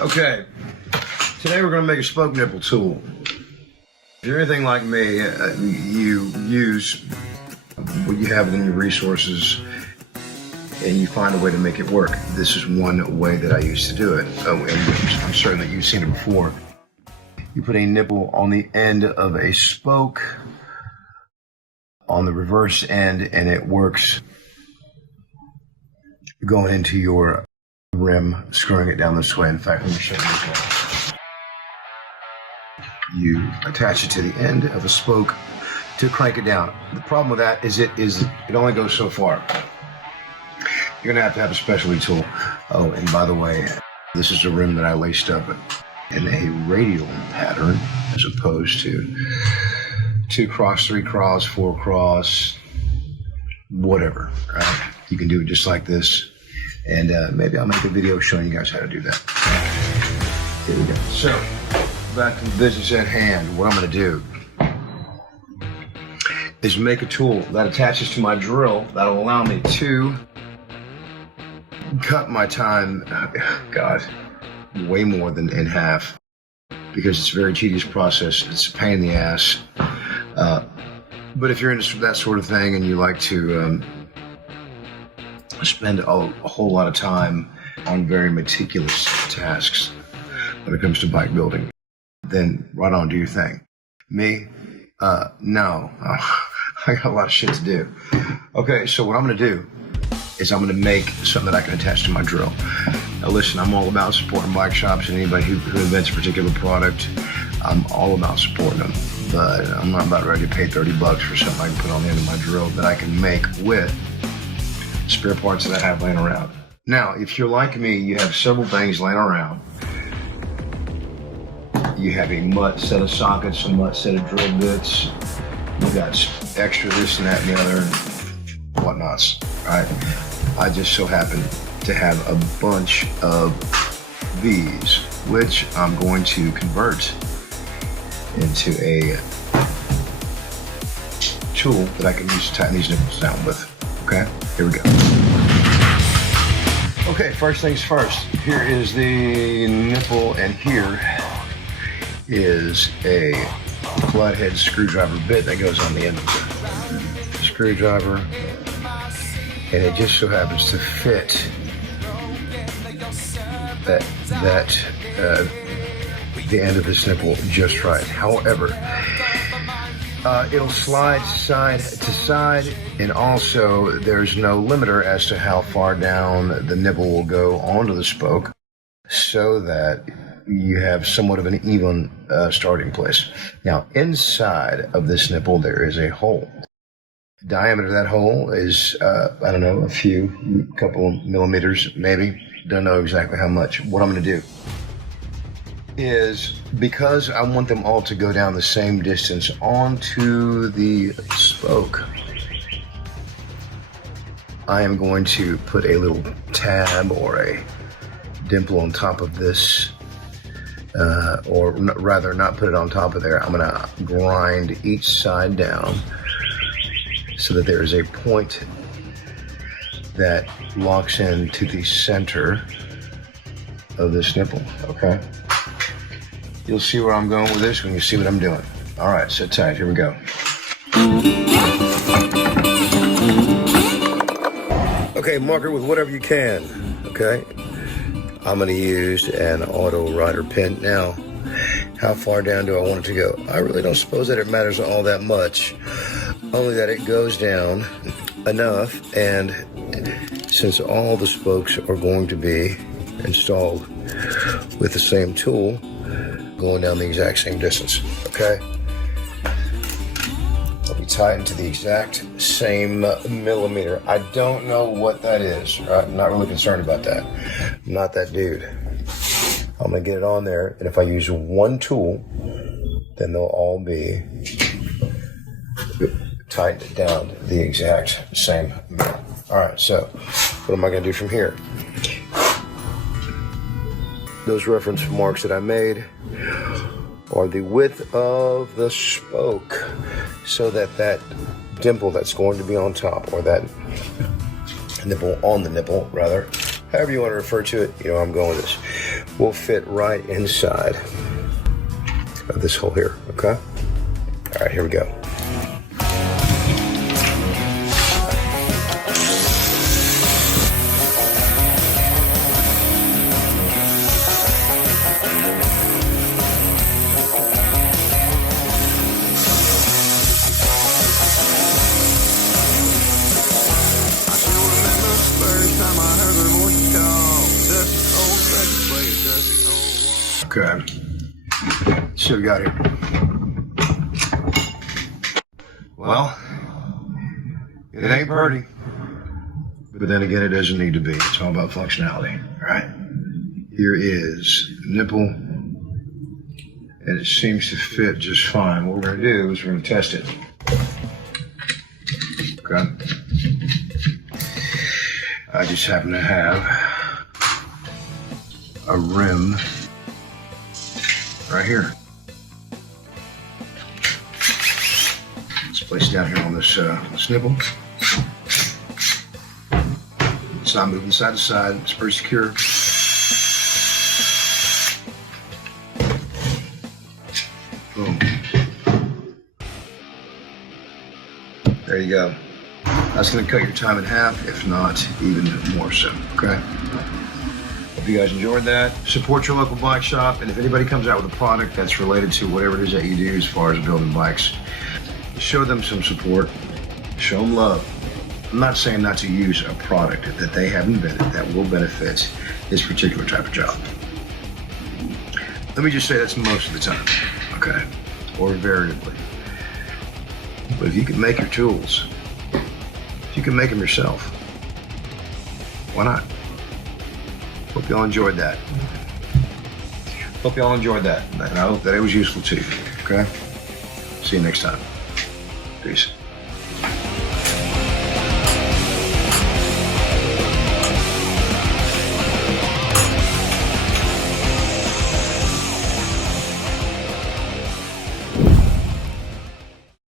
Okay, today we're going to make a spoke nipple tool. If you're anything like me, you use what you have within your resources and you find a way to make it work. This is one way that I used to do it. And I'm certain that you've seen it before. You put a nipple on the end of a spoke on the reverse end, and it works going into your rim, screwing it down this way. In fact, let me show you this one. You attach it to the end of a spoke to crank it down. The problem with that is it only goes so far. You're gonna have a specialty tool. Oh, and by the way, this is a rim that I laced up in a radial pattern as opposed to 2 cross, 3 cross, 4 cross, whatever, right? You can do it just like this. And maybe I'll make a video showing you guys how to do that. Here we go. So, back to the business at hand. What I'm gonna do is make a tool that attaches to my drill that'll allow me to cut my time, God, way more than in half, because it's a very tedious process. It's a pain in the ass. But if you're into that sort of thing and you like to spend a whole lot of time on very meticulous tasks when it comes to bike building, then right on, do your thing. Me, no. I got a lot of shit to do. Okay, so what I'm gonna do is I'm gonna make something that I can attach to my drill. Now listen, I'm all about supporting bike shops and anybody who invents a particular product. I'm all about supporting them, but I'm not about ready to pay $30 for something I can put on the end of my drill that I can make with spare parts that I have laying around. Now, if you're like me, you have several things laying around. You have a mutt set of sockets, a mutt set of drill bits. You got extra this and that and the other and whatnots, right? I just so happen to have a bunch of these, which I'm going to convert into a tool that I can use to tighten these nipples down with. Okay, here we go. Okay, first things first. Here is the nipple, and here is a flathead screwdriver bit that goes on the end of the screwdriver, and it just so happens to fit the end of this nipple just right. However, it'll slide side to side, and also there's no limiter as to how far down the nipple will go onto the spoke, so that you have somewhat of an even starting place. Now, inside of this nipple, there is a hole. The diameter of that hole is, I don't know, a couple millimeters, maybe. Don't know exactly how much. What I'm going to do is, because I want them all to go down the same distance onto the spoke, I am going to put a little tab or a dimple on top of this, or rather not put it on top of there. I'm going to grind each side down so that there is a point that locks into the center of this nipple, okay? You'll see where I'm going with this when you see what I'm doing. All right, sit tight, here we go. Okay, mark it with whatever you can, okay? I'm gonna use an auto rider pin. Now, how far down do I want it to go? I really don't suppose that it matters all that much, only that it goes down enough, and since all the spokes are going to be installed with the same tool, going down the exact same distance, okay? They'll be tightened to the exact same millimeter. I don't know what that is, right? I'm not really concerned about that. I'm not that dude. I'm gonna get it on there, and if I use one tool, then they'll all be tightened down to the exact same amount. All right, so what am I gonna do from here? Those reference marks that I made are the width of the spoke, so that that dimple that's going to be on top, or that nipple on the nipple, rather, however you want to refer to it, you know, I'm going with this, will fit right inside of this hole here, okay? All right, here we go. Okay, so we got here. Well, it ain't pretty, but then again, it doesn't need to be. It's all about functionality, right? Here is nipple, and it seems to fit just fine. What we're gonna do is we're gonna test it. Okay. I just happen to have a rim right here. Let's place it down here on this nipple. It's not moving side to side. It's pretty secure. Boom. There you go. That's going to cut your time in half, if not even more so. Okay. Hope you guys enjoyed that. Support your local bike shop, and if anybody comes out with a product that's related to whatever it is that you do as far as building bikes, show them some support, show them love. I'm not saying not to use a product that they have invented that will benefit this particular type of job. Let me just say that's most of the time, okay, or variably. But if you can make your tools, if you can make them yourself, why not? Hope y'all enjoyed that. Hope y'all enjoyed that. And I hope that it was useful to you. Okay? See you next time. Peace.